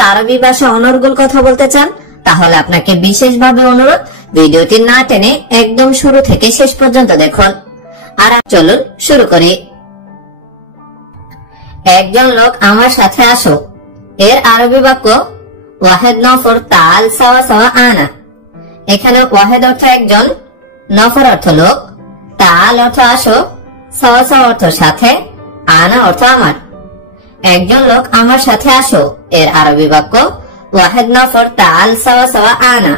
আরবি ভাষা অনর্গল কথা বলতে চান তাহলে আপনাকে বিশেষভাবে অনুরোধ ভিডিওটি না টেনে একদম শুরু থেকে শেষ পর্যন্ত দেখুন। আর চলুন শুরু করি। একজন লোক আমার সাথে আসো এর আরবি বাক্য ওয়াহেদ নফর তাল সাওয়া সাওয়া আনা। এখানে ওয়াহেদ অর্থ একজন, নফর অর্থ লোক, তাল অর্থ আসো, সাওয়া সাওয়া অর্থ সাথে, আনা অর্থ আমার। একজন লোক আমার সাথে আসো এর আরবি বাক্য ওয়াহেদ নফর তাল সাওয়া সাওয়া আনা।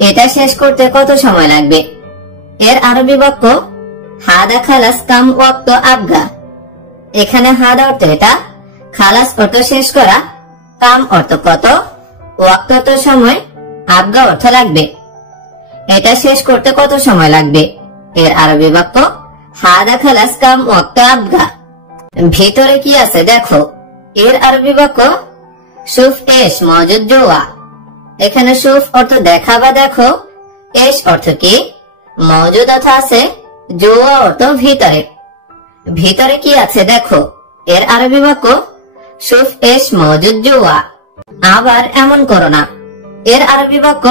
এটা শেষ করতে কত সময় লাগবে? এর আরবি বাক্য হাদা খালাস কাম ওয়াক্ত আবগা। এখানে হাদা অর্থ এটা, খালাস অর্থ শেষ করা, কাম অর্থ কত, ওয়াক্ত অর্থ সময়, আবগা অর্থ লাগবে। এটা শেষ করতে কত সময় লাগবে? এর আরবি বাক্য হাদা খালাস কাম ওয়াক্ত আবগা। ভিতরে কি আছে দেখো। এর আরবি বাক্য শুফ এশ মওজুদ জোয়া। এখানে শুফ অর্থ দেখা বা দেখো, এশ অর্থ কি, মওজুদ অর্থ আছে, জোয়া অর্থ ভিতরে। ভিতরে কি আছে দেখো। এর আরবি বাক্য শুফ এশ মওজুদ জোয়া। আবার এমন করো না। এর আরবি বাক্য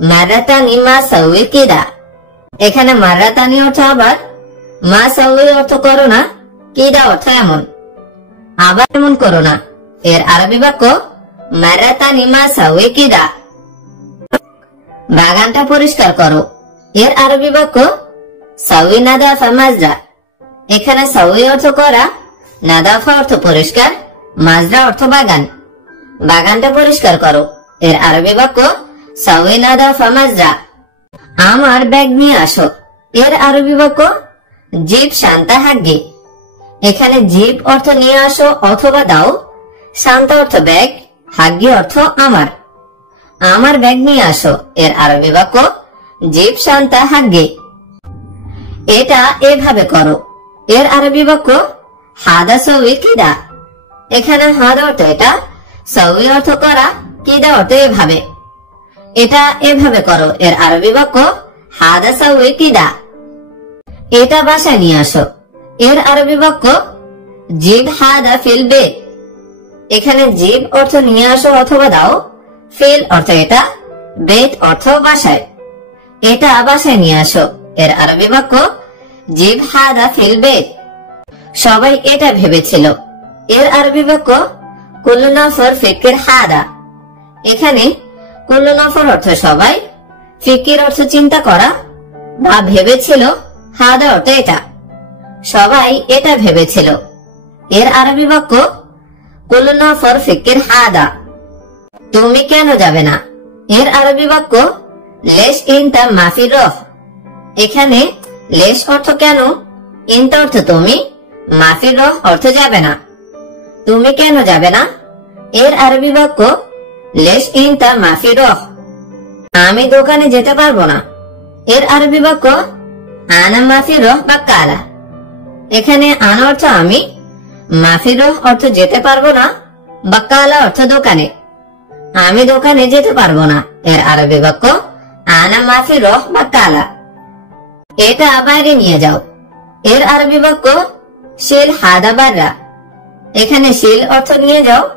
মারাতানি মা সাউই কিদা। এখানে মারাতানি অর্থ আবার, মা সাউই অর্থ করো না, কিদা অর্থ এমন। আবার এমন করো না। এর আরবি বাক্য মারাতানি মা সাউই কিদা। বাগানটা পরিষ্কার করো। এর আরবি বাক্য সাউই নাদাফা মাজরা। এখানে সাউই অর্থ করা, নাদাফা অর্থ পরিষ্কার, মাজরা অর্থ বাগান। বাগানটা পরিষ্কার করো। এর আরবি বাক্য সাউই নাদাফা মাজরা। আমার ব্যাগ নিয়ে আসো। এর আরবি বাক্য জিব শান্তা হাগ্গি। এখানে জিব অর্থ নিয়ে আসো অথবা দাও, শান্তা অর্থ ব্যাগ, হাগ্গি অর্থ আমার। আমার ব্যাগ নিয়ে আসো। এর আরবি বাক্য জিব শান্তা হাগ্গি। এটা এভাবে করো। এর আরবি বাক্য হাদা সউই কিদা। এখানে হাদা অর্থ এটা, সউই অর্থ করা, কিদা অর্থ এভাবে। এটা এভাবে করো। এর আরবি বাক্য হাদা সউই কিদা। এটা বাসায় নিয়ে আসো। এর আরবি বাক্য জিব হাদা ফিল বেত। এখানে জিব অর্থ নিয়ে আসো অথবা দাও, ফিল অর্থ এটা, বেত অর্থ বাসায়। এটা বাসায় নিয়ে আসো। এর আরবি বাক্য জিব হাদা ফিল বেত। সবাই এটা ভেবেছিল। এর আরবি বাক্য কুল্লু নফর ফিকির হাদা। এখানে কুল্লু নফর অর্থ সবাই, ফিকির অর্থ চিন্তা করা বা ভেবেছিল, হাদা অর্থ এটা। সবাই এটা ভেবেছিল। এর আরবি বাক্য কুল্লু নফর ফিকির হাদা। তুমি কেন যাবে না? এর আরবি বাক্য লেশ ইনতা মাফি রহ। এখানে লেশ অর্থ কেন, ইনতা অর্থ তুমি, মাফি রহ অর্থ যাবে না। তুমি কেন যাবে না? এর আরবি বাক্য লেশ ইনতা মাফি রহ। আমি দোকানে যেতে পারবো না। এর আরবি বাক্য আনা মাফি রহ বা কালা। এখানে আনা অর্থ আমি, মাফি রহ অর্থ যেতে পারবো না, বা কালা অর্থ দোকানে। আমি দোকানে যেতে পারবো না। এর আরবি বাক্য আনা মাফি রহ বা কালা। এটা বাইরে নিয়ে যাও। এর আরবি বাক্য শিল হাদা বাররা। এখানে শিল অর্থ নিয়ে যাও,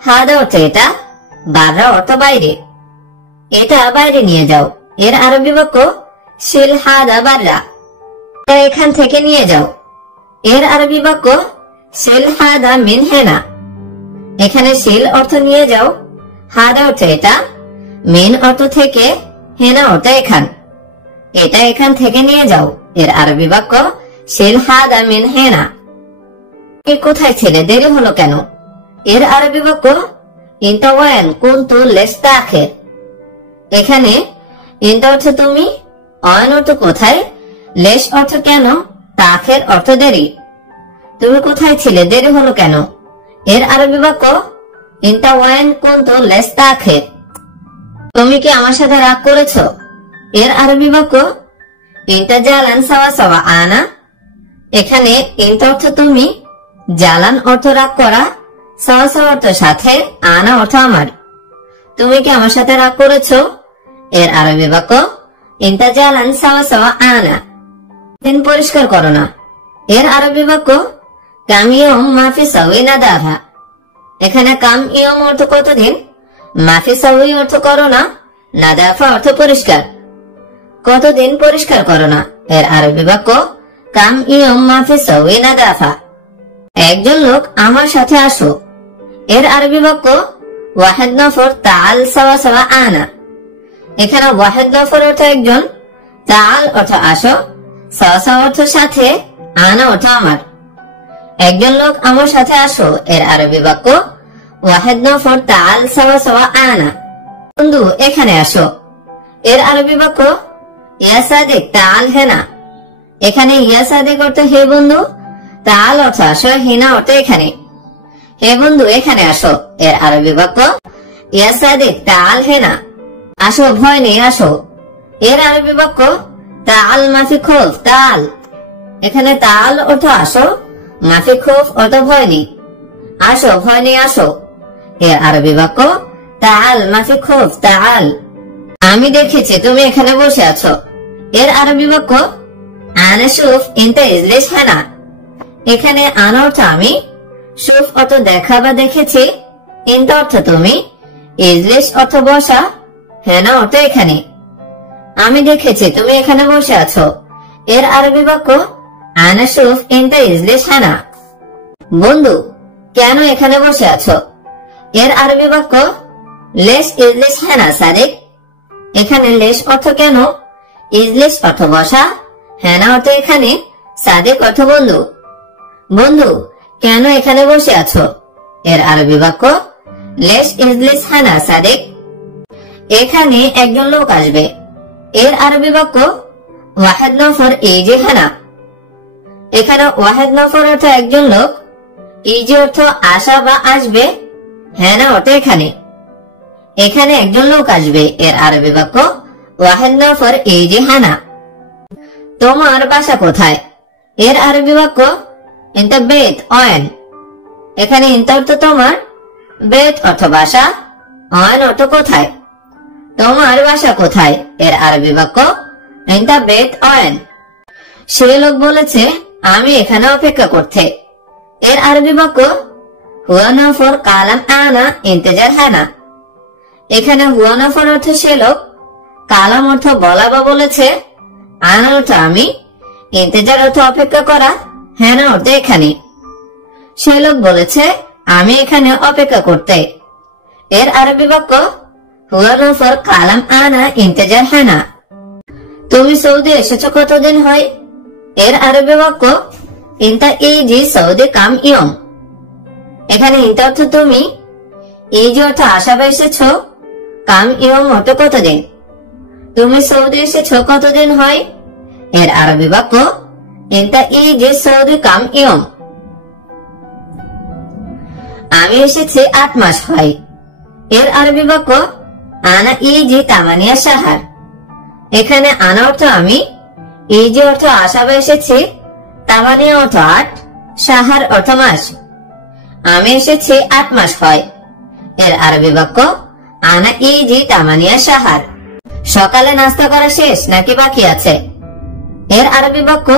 হাদা অর্থ এটা, বাররা অর্থ বাইরে। এটা বাইরে নিয়ে যাও। এর আরবি বাক্য শিল হাদা বাররা। এখান থেকে নিয়ে যাও। এর আরবি বাক্য শিল হাদা মিন হেনা। এখানে শিল অর্থ নিয়ে যাও, হাদা অর্থ এটা, মিন অর্থ থেকে, হেনা অর্থ এখান। এটা এখান থেকে নিয়ে যাও। এর আরবি বাক্য শিল হাদা মিন হেনা। কোথায় ছিলে, দেরি হলো কেন? এর আরবি বাক্য ইনতা ওয়ান কুনতু লেস্তা আখের। এখানে ইনতা অর্থ তুমি, অয়ন অর্থ কোথায়, লেশ অর্থ কেন, তাখের অর্থ দেরি। তুমি কোথায় ছিলে, দেরি হলো কেন? এর আরবি বাক্য ইনতা ওয়ান কুনতু লেস্তা আখের। তুমি কি আমার সাথে রাগ করেছো? এর আরবি বাক্য ইনতা জালান সাওয়া সাওয়া আনা। এখানে ইনতা অর্থ তুমি, জালান অর্থ রাগ করা, সাওয়া সাওয়া অর্থ সাথে, আনা অর্থ আমার। তুমি কি আমার সাথে রাগ করেছো? এর আরবি বাক্য ইনতা জালান সাওয়া সাওয়া আনা। দিন পরিষ্কার করো না। এর আরবি বাক্য কামিয়ম মাফি সাউই নাদাফা। এখানে কাম ইয়ম অর্থ কতদিন, মাফি সাউই অর্থ করো না, নাদাফা অর্থ পরিষ্কার। কতদিন পরিষ্কার করো না, এর আরবি বাক্য কাম ইয়ম মাফি সাউই নাদাফা। একজন লোক আমার সাথে আসো, এর আরবি বাক্য ওয়াহিদ নফর তাল সাওয়া সাওয়া আনা। এখানে ওয়াহিদ নফর অর্থ একজন, তাল অর্থ আসো, সাওয়া সাওয়া অর্থ সাথে, আনা অর্থ আমার। একজন লোক আমার সাথে আসো, এর আরবি বাক্য ওয়াহিদ নফর তাল সাওয়া সাওয়া আনা। বন্ধু এখানে আসো, এর আরবি বাক্য ইয়া সাদিক তাল হেনা। এখানে ইয়া সাদিক অর্থ হে বন্ধু, তাল অর্থ আসো, হিনা অর্থ এখানে। হে বন্ধু এখানে আসো, এর আরবি বাক্য ইয়া সাদিক তাল হেনা। আসো ভয় নেই আসো, এর আরবি বাক্য তাল মাফি খৌফ তাল। এখানে তাল অর্থ আসো, মাফি খৌফ অর্থ ভয় নেই। আসো ভয় নেই আসো, এর আরবি বাক্য তাল মাফি খৌফ তাল। আমি দেখেছি তুমি এখানে বসে আছো, এর আরবি বাক্য আনা শুফ ইনতা ইজলিস হেনা। এখানে আনা অর্থ আমি, শুফ অর্থ দেখা বা দেখেছি, ইনতা অর্থ তুমি, ইজলিস অর্থ বসা, হেনা অর্থ এখানে। আমি দেখেছি তুমি এখানে বসে আছো, এর আরবি বাক্য আনা শুফ ইনতা ইজলিস হেনা। বন্ধু কেন এখানে বসে আছো, এর আরবি বাক্য লেস ইজলিস হেনা সাদিক। এখানে লেস অর্থ কেন, ইজলিস অর্থ বসা, হেনা অর্থ এখানে, সাদিক অর্থ বন্ধু। বন্ধু কেন এখানে বসে আছো, এর আরবি বাক্য লেস ইজলিস হেনা সাদিক। এখানে একজন লোক আসবে, এর আরবি বাক্য ওয়াহিদ নফর ইজি হেনা। এখানে ওয়াহিদ নফর অর্থ একজন লোক, ইজি অর্থ আসা বা আসবে, হেনা অর্থ এখানে। এখানে একজন লোক আসবে, এর আরবি বাক্য ওয়াহিদ নফর ইজি হেনা। তোমার বাসা কোথায়, এর আরবি বাক্য ইনতা বেত অয়েন। এখানে ইনতা অর্থ তোমার, বেত অর্থ বাসা, অয়েন অর্থ কোথায়। তোমার বাসা কোথায়, এর আরবি বাক্য ইনতা বেত অয়েন। সে লোক বলেছে আমি এখানে অপেক্ষা করতে, এর আরবি বাক্য হুয়া নফর কালাম আনা ইন্তেজার হেনা। এখানে হুয়া নফর অর্থ সে লোক, কালাম অর্থ বলা বা বলেছে, আনা অর্থ আমি, ইন্তেজার অর্থ অপেক্ষা করা, হেনা অর্থ এখানে। সে লোক বলেছে আমি এখানে অপেক্ষা করতে, এর আরবি বাক্য হুয়া নফর কালাম আনা ইন্তেজার হেনা। তুমি সৌদি এসেছো কতদিন হয়, এর আরবি বাক্য ইনতা ইজি সৌদি কাম ইয়ম। এখানে ইনতা অর্থ তুমি, ইজি অর্থ আসা বা এসেছো, কাম ইয়ম অর্থ কতদিন। তুমি সৌদি এসেছো কতদিন হয়, এর আরবি বাক্য ইনতা ইজি সৌদি কাম ইয়ম। আমি এসেছি 8 মাস হয়, এর আরবি বাক্য আনা ইজি তামানিয়া শাহার। এখানে আনা অর্থ আমি, ইজি অর্থ আসা বা এসেছি, তামানিয়া অর্থ 8, শাহার অর্থ মাস। আমি এসেছি 8 মাস হয়, এর আরবি বাক্য আনা ইজি তামানিয়া শাহার। সকালে নাস্তা করা শেষ নাকি বাকি আছে, এর আরবি বাক্য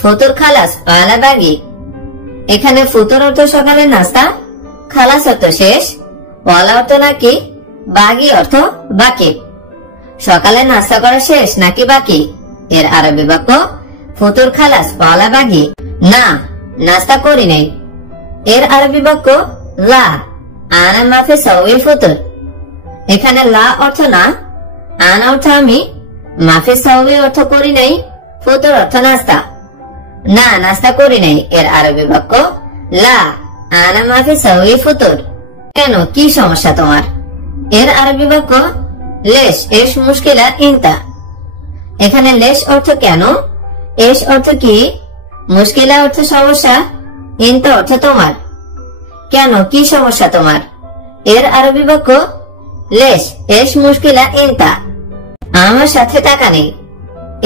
ফুতুর খালাস পালা বাগি। এখানে ফুতুর অর্থ সকালের নাস্তা, খালাস অর্থ শেষ, পালা অর্থ নাকি, বাগি অর্থ বাকি। সকালে নাস্তা করা শেষ নাকি বাকি, এর আরবি বাক্য ফুতুর খালাস পালা বাগি। না নাস্তা করি নাই, এর আরবি বাক্য লা আনা মাফি সাউই ফুতুর। এখানে লা অর্থ না, আনা অর্থ আমি, মাফি সাউই অর্থ করি নাই, ফুতুর অর্থ নাস্তা। না নাস্তা করি নাই, এর আরবি বাক্য লা আনা মাফি সাউই ফুতুর। কেন কি সমস্যা তোমার, এর আরবি বাক্য লেশ এস মুশকিলা ইনতা। এখানে লেশ অর্থ কেন, এস অর্থ কি, মুশকিলা অর্থ সমস্যা, ইনতা অর্থ তোমার। কেন কি সমস্যা তোমার, এর আরবি বাক্য লেশ এস মুশকিলা ইনতা। আমার সাথে টাকা নেই,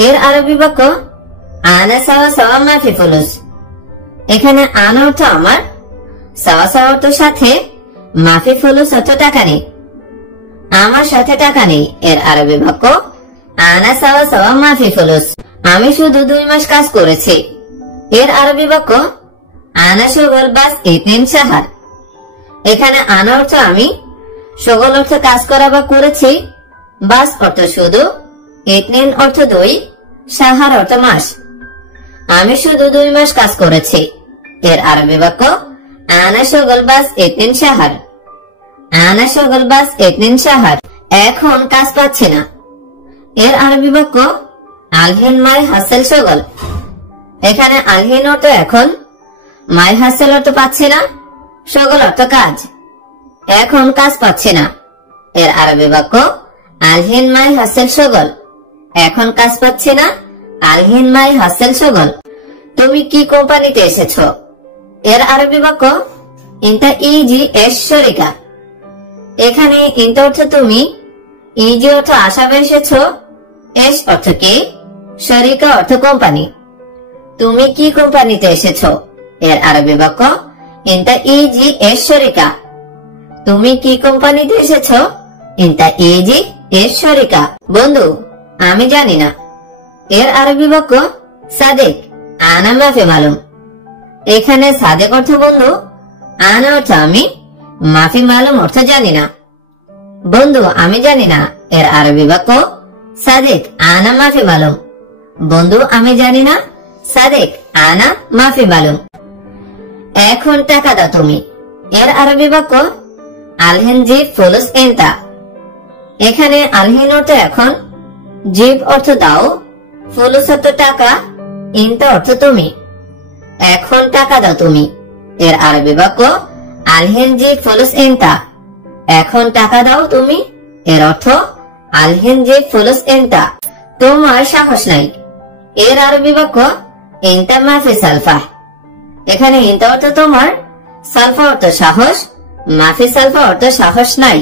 এর আরবি বাক্য আনা সাওয়া সাওয়া মাফি ফুলুস। এখানে আনা অর্থ আমার, সাওয়া সাওয়া অর্থ সাথে, মাফি ফুলুস অর্থ টাকা নেই। আমার সাথে টাকা নেই, এর আরবি বাক্য আনা সাওয়া সাওয়া মাফি ফুলুস। আমি শুধু 2 মাস কাজ করেছি, এর আরবি বাক্য আনা শুগল বাস ইতনিন শাহার। এখানে আনা অর্থ আমি, সকল অর্থ কাজ করা বা করেছি, বাস অর্থ শুধু, ইতনিন অর্থ 2, শাহার অর্থ মাস। আমি শুধু 2 মাস কাজ করেছি। এর আরবি বাক্য আনা শগল বাস ইতনিন শাহার। আনা শগল বাস ইতনিন শাহার। এখন কাজ পাচ্ছি না। এর আরবি বাক্য আলহিন মাই হাসেল শগল। এখানে আলহিন অর্থ এখন, মাই হাসেল অর্থ পাচ্ছি না, শগল অর্থ কাজ। এখন কাজ পাচ্ছি না। এর আরবি বাক্য আলহিন মাই হাসেল শগল। এখন কাজ পাচ্ছি না, আলহিন মাই হাসেল শগল। তুমি কি কোম্পানিতে এসেছো? এর আরবি বাক্য ইনতা ইজি এস শরিকা। এখানে ইনতা অর্থ তুমি, ইজি অর্থ আসামে এসেছো, এস অর্থ কি, শরিকা অর্থ কোম্পানি। তুমি কি কোম্পানিতে এসেছো? এর আরবি বাক্য ইনতা ইজি এস শরিকা। তুমি কি কোম্পানিতে এসেছো? ইনতা ইজি এস শরিকা। বন্ধু, আমি জানি না। এর আরবি বাক্য সাদেক আনা মাফি মালুম। এখানে সাদেক অর্থ বন্ধু, আনা অর্থ আমি, মাফি মালুম অর্থ জানি না। বন্ধু, আমি জানি না। এর আরবি বাক্য সাদেক আনা মাফি মালুম। বন্ধু, আমি জানি না, সাদেক আনা মাফি মালুম। এখন টাকা দাও তুমি। এর আরবি বাক্য আলহিন জিব ফুলুস ইনতা। এখানে আলহিন অর্থ এখন, জিব অর্থ দাও, ফুলুস অর্থ টাকা, ইনতা অর্থ তুমি। এখন টাকা দাও তুমি। এর আরবি বাক্য আলহিন জিব ফুলুস ইনতা। এখন টাকা দাও তুমি। এর অর্থ আলহিন জিব ফুলুস ইনতা। তোমার সাহস নাই। এর আরবি বাক্য ইনতা মাফি সালফা। এখানে ইনতা অর্থ তোমার, সালফা অর্থ সাহস, মাফি সালফা অর্থ সাহস নাই।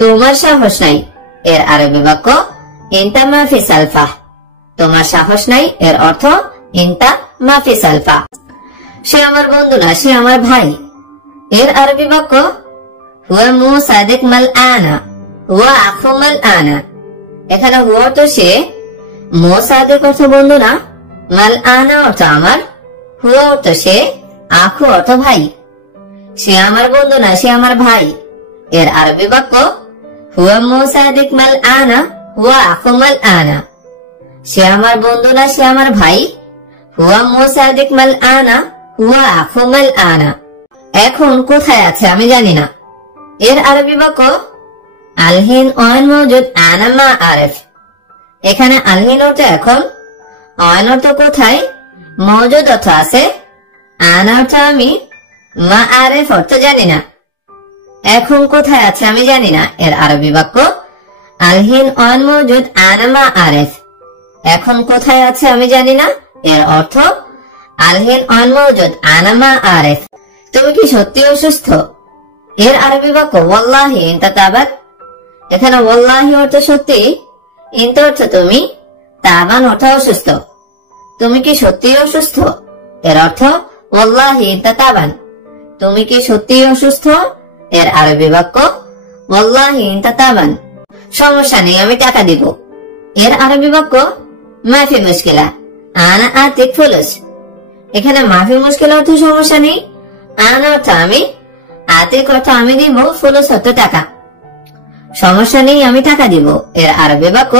তোমার সাহস নাই। এর আরবি বাক্য ইনতা মাফি সালফা। তোমার সাহস নাই। এর অর্থ ইনতা মাফি সালফা। সে আমার বন্ধু না, সে আমার ভাই। এর আরবি বাক্য হুয়া মু সাদেক মাল আনা, হুয়া আখু মাল আনা। এখানে হুয়া অর্থ সে, মু সাদেক অর্থ বন্ধু না, মাল আনা অর্থ আমার, হুয়া অর্থ সে, আখু অর্থ ভাই। সে আমার বন্ধু না, সে আমার ভাই। এর আরবি বাক্য হুয়া মু সাদেক মাল আনা, হুয়া আখু মাল আনা। সে আমার বন্ধু না, সে আমার ভাই। হুয়া মু সাদেক মাল আনা, হুয়া আখু মাল আনা। এখন কোথায় আছে আমি জানি না। এর আরবি বাক্য আলহিন অয়ন মওজুদ আনা মা আরেফ। এখানে আলহিন অর্থ এখন, অয়ন অর্থ কোথায়, মওজুদ অর্থ আছে, আনা অর্থ আমি, মা আরেফ অর্থ জানি না। এখন কোথায় আছে আমি জানি না। এর আরবি বাক্য আলহিন অয়ন মওজুদ আনা মা আরেফ। এখন কোথায় আছে আমি জানি না। এর অর্থ আলহিন অয়ন মওজুদ আনা মা আরেফ। তুমি কি সত্যি অসুস্থ? এর আরবি বাক্য ওয়াল্লাহি ইনতা তাবাত। এখানে ওয়াল্লাহি অর্থ সত্যি, ইনতা অর্থ তুমি, তাবান অর্থ অসুস্থ। তুমি কি সত্যি অসুস্থ? এর অর্থ ওয়াল্লাহি ইনতা তাবান। তুমি কি সত্যি অসুস্থ? এর আরবি বাক্য ওয়াল্লাহি ইনতা তাবান। সমস্যা নেই, আমি টাকা দিব। এর আরবি বাক্য মাফি মুশকিলা আনা আতিক ফুলুস। এখানে মাফি মুশকিলা অর্থ সমস্যা নেই, আনা অর্থ আমি, আতিক অর্থ আমি দিব, ফুলুস অর্থ টাকা। সমস্যা নেই, আমি টাকা দিব। এর আরবি বাক্য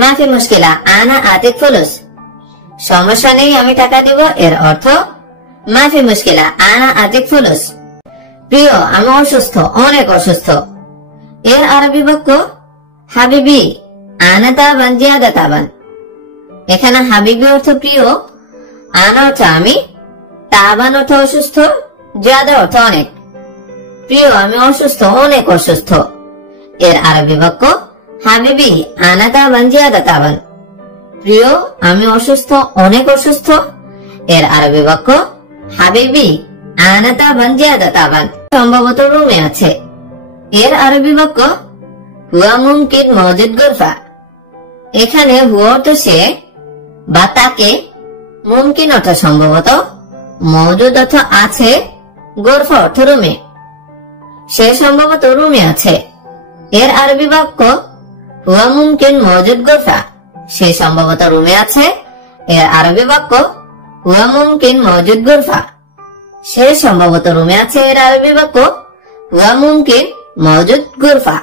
মাফি মুশকিলা আনা আতিক ফুলুস। সমস্যা নেই, আমি টাকা দিব। এর অর্থ মাফি মুশকিলা আনা আতিক ফুলুস। প্রিয়, আমি অসুস্থ, অনেক অসুস্থ। এর আরবি বাক্য হাবিবি আনা তাবান জিয়াদা তাবান। এখানে হাবিবি অর্থ প্রিয়, আনা অর্থ আমি, তাবান অর্থ অসুস্থ, জিয়াদা অর্থ অনেক। প্রিয়, আমি অসুস্থ, অনেক অসুস্থ। এর আরবি বাক্য হাবিবি আনা তাবান জিয়াদা তাবান। প্রিয়, আমি অসুস্থ, অনেক অসুস্থ। এর আরবি বাক্য হাবিবি আনা তাবান জিয়াদা তাবান। সম্ভবত রুমে আছে। এর আরবি বাক্য হুয়া মুমকিন মওজুদ গুরফা। এখানে হুয়া অর্থ সে বা তাকে, মুমকিন অর্থ সম্ভবত, মওজুদ অর্থ আছে, গুরফা অর্থ রুমে। সে সম্ভবত রুমে আছে। এর আরবি বাক্য হুয়া মুমকিন মওজুদ গুরফা। সে সম্ভবত রুমে আছে। এর আরবি বাক্য হুয়া মুমকিন মওজুদ গুরফা। সে সম্ভবত রুমে আছে। এর আরবি বাক্য হুয়া মুমকিন মওজুদ গুরফা।